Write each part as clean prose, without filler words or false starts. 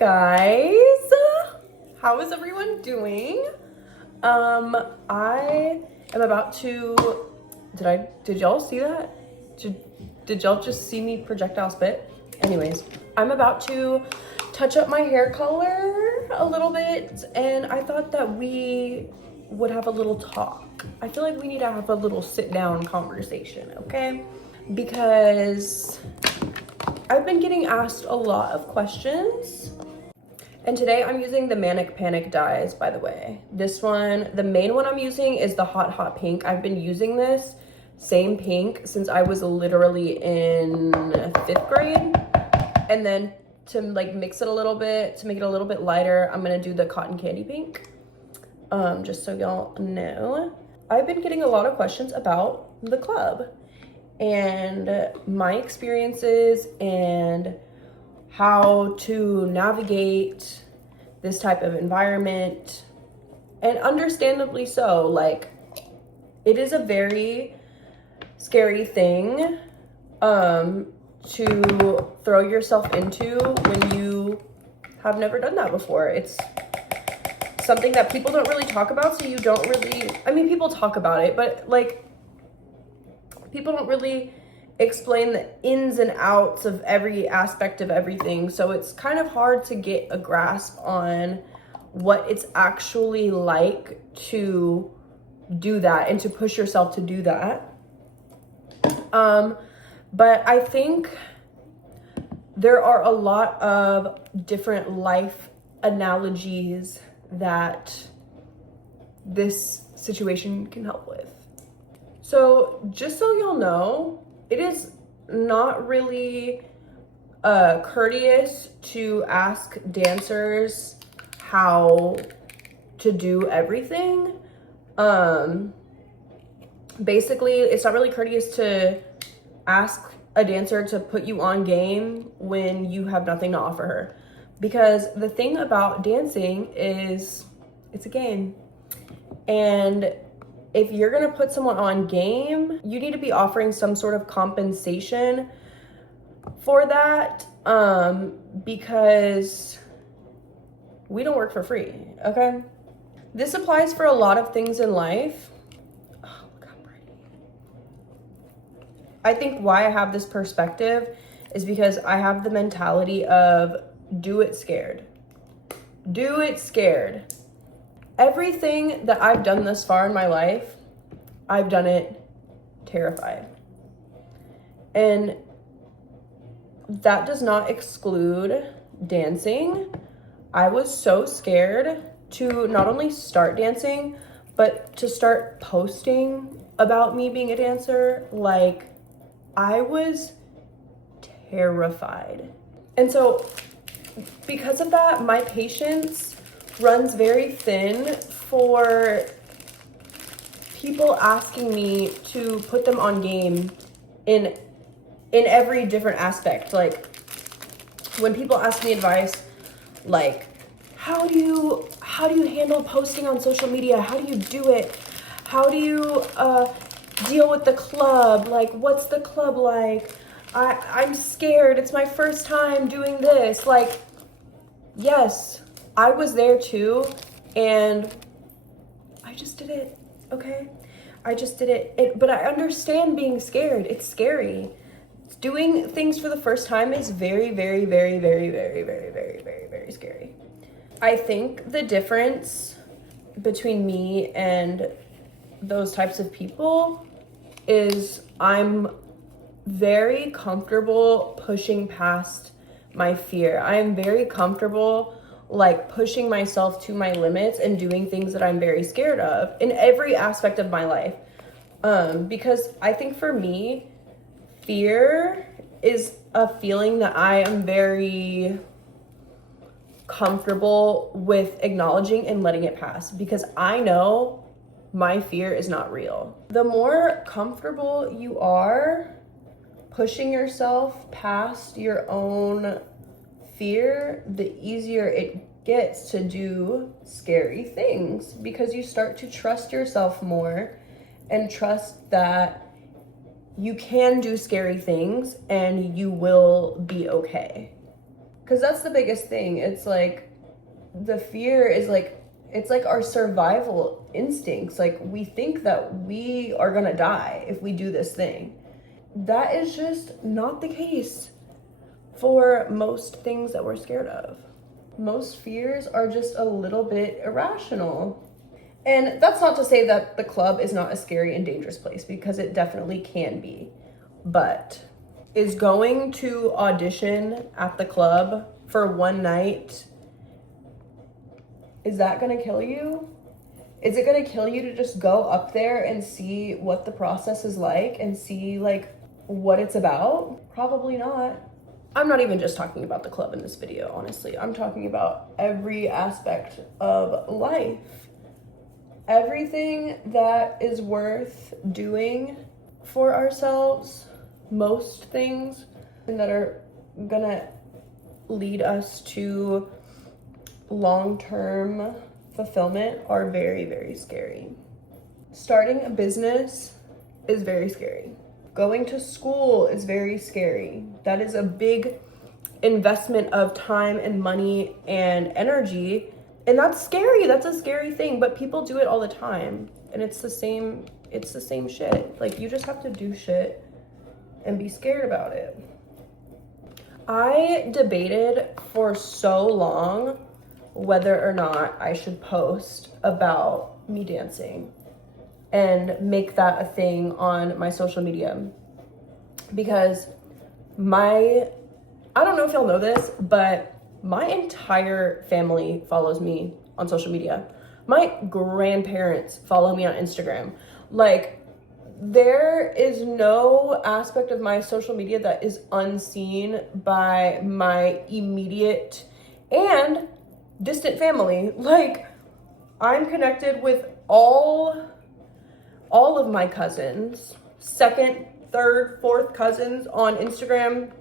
guys, how is everyone doing? I am about to, did y'all see that? Did y'all just see me projectile spit? Anyways, I'm about to touch up my hair color a little bit, and I thought that we would have a little talk. I feel like we need to have a little sit down conversation, okay? Because I've been getting asked a lot of questions, and today I'm using the Manic Panic dyes, by the way. This one, the main one I'm using is the Hot Pink. I've been using this same pink since I was literally in 5th grade. And then to like mix it a little bit, to make it a little bit lighter, I'm gonna do the Cotton Candy Pink. Just so y'all know. I've been getting a lot of questions about the club and my experiences and how to navigate this type of environment, and understandably so. Like, it is a very scary thing to throw yourself into when you have never done that before. It's something that people don't really talk about, so you don't really, I mean, people talk about it, but like, people don't really explain the ins and outs of every aspect of everything. So it's kind of hard to get a grasp on what it's actually like to do that and to push yourself to do that. But I think there are a lot of different life analogies that this situation can help with. So just so y'all know, it is not really courteous to ask dancers how to do everything. Basically, it's not really courteous to ask a dancer to put you on game when you have nothing to offer her. Because the thing about dancing is it's a game. And if you're gonna put someone on game, you need to be offering some sort of compensation for that, because we don't work for free, okay? This applies for a lot of things in life. Oh, look how pretty. I think why I have this perspective is because I have the mentality of do it scared. Do it scared. Everything that I've done thus far in my life, I've done it terrified. And that does not exclude dancing. I was so scared to not only start dancing, but to start posting about me being a dancer. Like, I was terrified. And so because of that, my patience runs very thin for people asking me to put them on game in every different aspect. Like, when people ask me advice, like, how do you handle posting on social media? How do you do it? How do you deal with the club? Like, what's the club like? I'm scared. It's my first time doing this. Like, yes, I was there too, and I just did it, okay? I just did it. But I understand being scared. It's scary. Doing things for the first time is very, very, very, very, very, very, very, very, very scary. I think the difference between me and those types of people is I'm very comfortable pushing past my fear. I am very comfortable like pushing myself to my limits and doing things that I'm very scared of in every aspect of my life. Because I think for me, fear is a feeling that I am very comfortable with acknowledging and letting it pass, because I know my fear is not real. The more comfortable you are pushing yourself past your own fear, the easier it gets to do scary things, because you start to trust yourself more and trust that you can do scary things and you will be okay. Because that's the biggest thing. It's like the fear is like, it's like our survival instincts. Like we think that we are gonna die if we do this thing. That is just not the case for most things that we're scared of. Most fears are just a little bit irrational. And that's not to say that the club is not a scary and dangerous place, because it definitely can be. But is going to audition at the club for one night, is that gonna kill you? Is it gonna kill you to just go up there and see what the process is like and see like what it's about? Probably not. I'm not even just talking about the club in this video, honestly. I'm talking about every aspect of life. Everything that is worth doing for ourselves, most things that are gonna lead us to long-term fulfillment are very, very scary. Starting a business is very scary. Going to school is very scary. That is a big investment of time and money and energy. And that's scary. That's a scary thing, but people do it all the time. And it's the same shit. Like you just have to do shit and be scared about it. I debated for so long whether or not I should post about me dancing and make that a thing on my social media, because I don't know if y'all know this, but my entire family follows me on social media. My grandparents follow me on Instagram. Like, there is no aspect of my social media that is unseen by my immediate and distant family. Like, I'm connected with all of my cousins, second, third, fourth cousins on Instagram.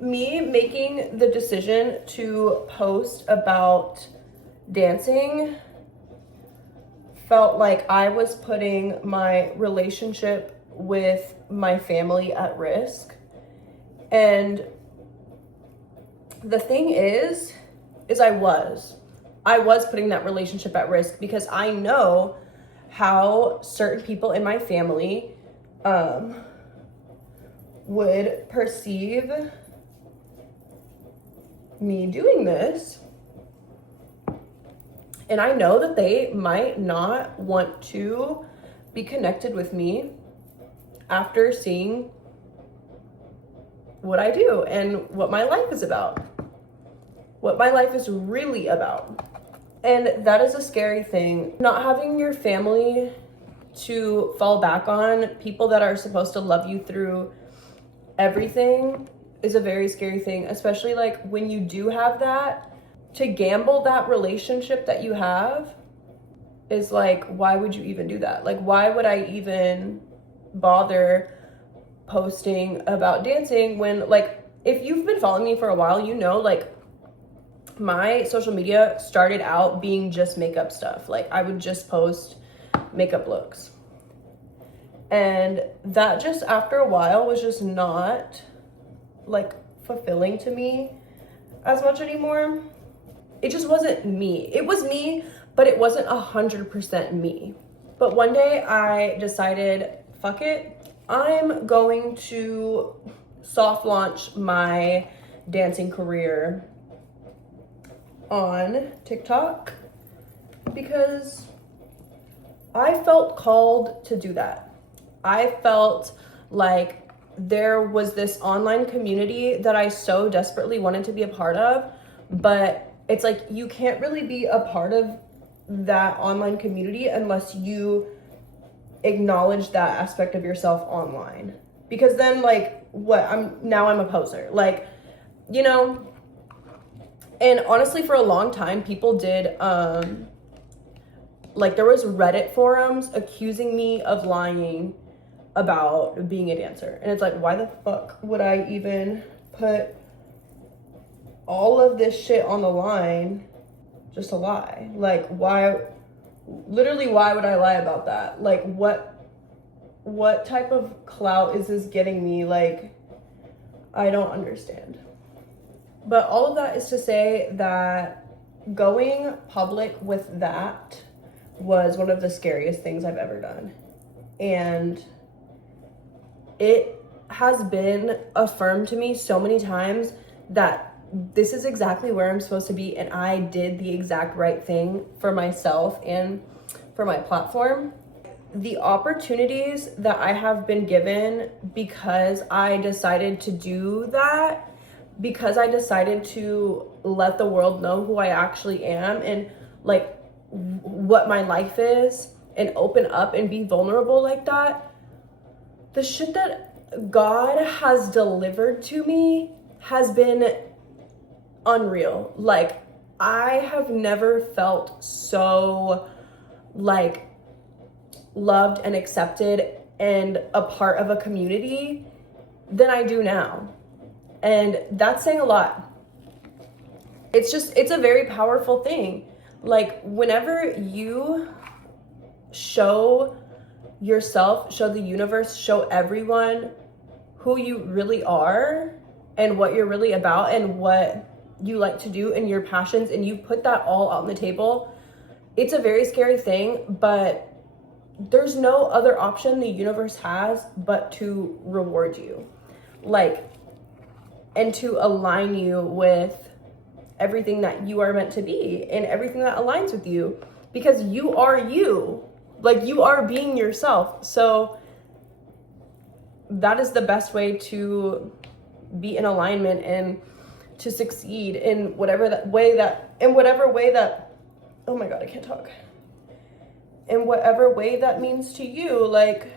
Me making the decision to post about dancing felt like I was putting my relationship with my family at risk. And the thing is I was putting that relationship at risk, because I know how certain people in my family would perceive me doing this. And I know that they might not want to be connected with me after seeing what I do and what my life is about, what my life is really about. And that is a scary thing. Not having your family to fall back on, people that are supposed to love you through everything, is a very scary thing, especially like when you do have that. To gamble that relationship that you have is like, why would you even do that? Like, why would I even bother posting about dancing when, like, if you've been following me for a while, you know, like, my social media started out being just makeup stuff. Like, I would just post makeup looks. And that just, after a while, was just not, like, fulfilling to me as much anymore. It just wasn't me. It was me, but it wasn't 100% me. But one day I decided, fuck it. I'm going to soft launch my dancing career on TikTok, because I felt called to do that. I felt like there was this online community that I so desperately wanted to be a part of, but it's like you can't really be a part of that online community unless you acknowledge that aspect of yourself online. Because then, like, I'm a poser. Like, you know, and honestly, for a long time, people did, like, there was Reddit forums accusing me of lying about being a dancer. And it's like, why the fuck would I even put all of this shit on the line just to lie? Like, why would I lie about that? Like, what type of clout is this getting me? Like, I don't understand. But all of that is to say that going public with that was one of the scariest things I've ever done. And it has been affirmed to me so many times that this is exactly where I'm supposed to be, and I did the exact right thing for myself and for my platform. The opportunities that I have been given because I decided to do that, because I decided to let the world know who I actually am and like what my life is, and open up and be vulnerable like that, the shit that God has delivered to me has been unreal. Like, I have never felt so like loved and accepted and a part of a community than I do now. And that's saying a lot. It's a very powerful thing. Like, whenever you show yourself, show the universe, show everyone who you really are and what you're really about and what you like to do and your passions, and you put that all out on the table, it's a very scary thing, but there's no other option the universe has but to reward you, like, and to align you with everything that you are meant to be and everything that aligns with you, because you are you. Like, you are being yourself. So that is the best way to be in alignment and to succeed in whatever way that, oh my God, I can't talk. In whatever way that means to you, like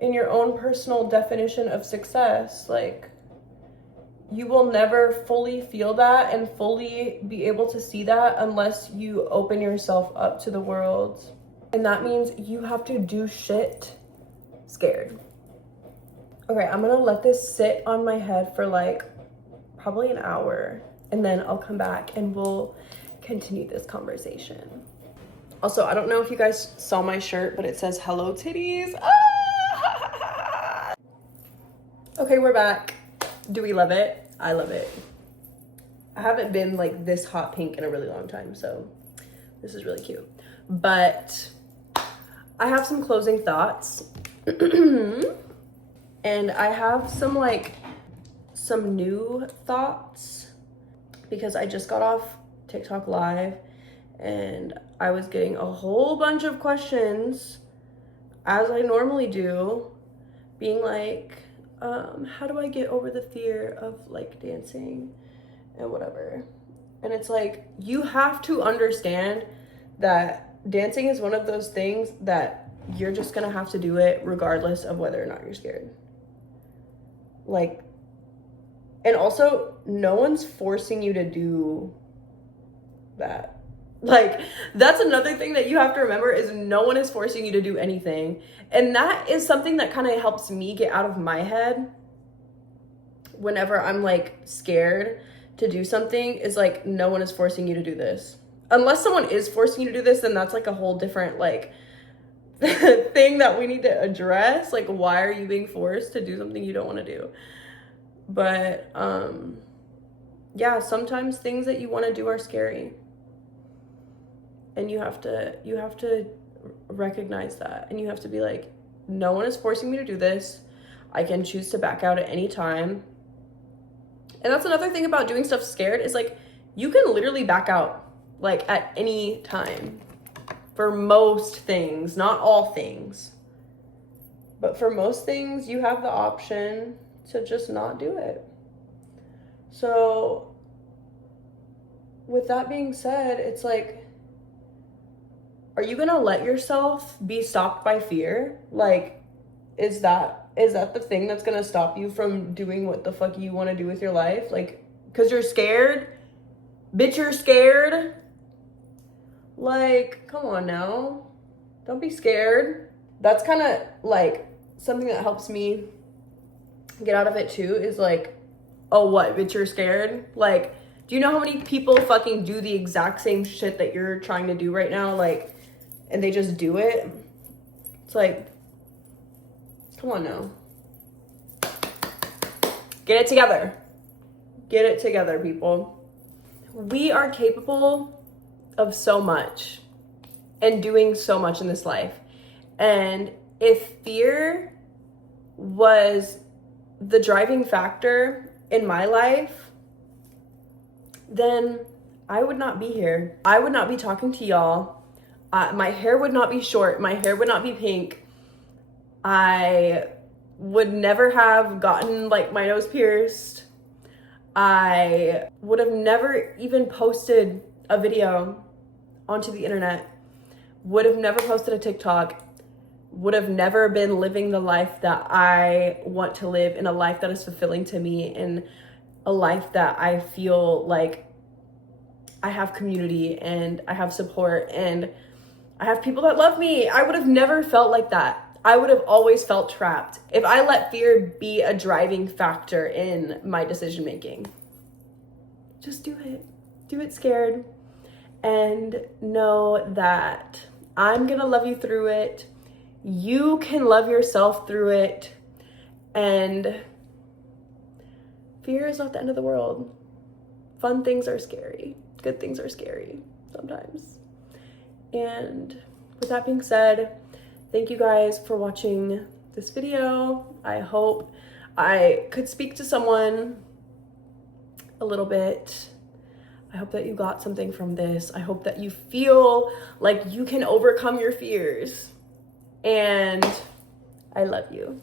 in your own personal definition of success. Like, you will never fully feel that and fully be able to see that unless you open yourself up to the world. And that means you have to do shit scared. Okay, I'm gonna let this sit on my head for like probably an hour, and then I'll come back and we'll continue this conversation. Also, I don't know if you guys saw my shirt, but it says hello titties. Ah! Okay, we're back. Do we love it? I love it. I haven't been like this hot pink in a really long time, so this is really cute. But I have some closing thoughts. And I have some new thoughts because I just got off TikTok live and I was getting a whole bunch of questions, as I normally do, being like, how do I get over the fear of like dancing and whatever? And it's like, you have to understand that dancing is one of those things that you're just gonna have to do it regardless of whether or not you're scared. Like, and also, no one's forcing you to do that. Like, that's another thing that you have to remember, is no one is forcing you to do anything. And that is something that kind of helps me get out of my head whenever I'm like scared to do something, is like, no one is forcing you to do this. Unless someone is forcing you to do this, then that's like a whole different like thing that we need to address. Like, why are you being forced to do something you don't want to do? But yeah, sometimes things that you want to do are scary, and you have to recognize that, and you have to be like, no one is forcing me to do this. I can choose to back out at any time. And that's another thing about doing stuff scared, is like, you can literally back out like at any time. For most things, not all things, but for most things, you have the option to just not do it. So with that being said, it's like, are you gonna let yourself be stopped by fear? Like, is that the thing that's gonna stop you from doing what the fuck you want to do with your life? Like, because you're scared? Bitch, you're scared? Like, come on now. Don't be scared. That's kind of like something that helps me get out of it too, is like, oh, what, bitch, you're scared? Like, do you know how many people fucking do the exact same shit that you're trying to do right now? Like, and they just do it? It's like, come on now. Get it together. Get it together, people. We are capable of so much and doing so much in this life. And if fear was the driving factor in my life, then I would not be here. I would not be talking to y'all. My hair would not be short. My hair would not be pink. I would never have gotten like my nose pierced. I would have never even posted a video onto the internet. Would have never posted a TikTok. Would have never been living the life that I want to live, in a life that is fulfilling to me, in a life that I feel like I have community and I have support and I have people that love me. I would have never felt like that. I would have always felt trapped if I let fear be a driving factor in my decision making. Just do it. Do it scared. And know that I'm gonna love you through it. You can love yourself through it. And fear is not the end of the world. Fun things are scary. Good things are scary sometimes. And with that being said, thank you guys for watching this video. I hope I could speak to someone a little bit. I hope that you got something from this. I hope that you feel like you can overcome your fears. And I love you.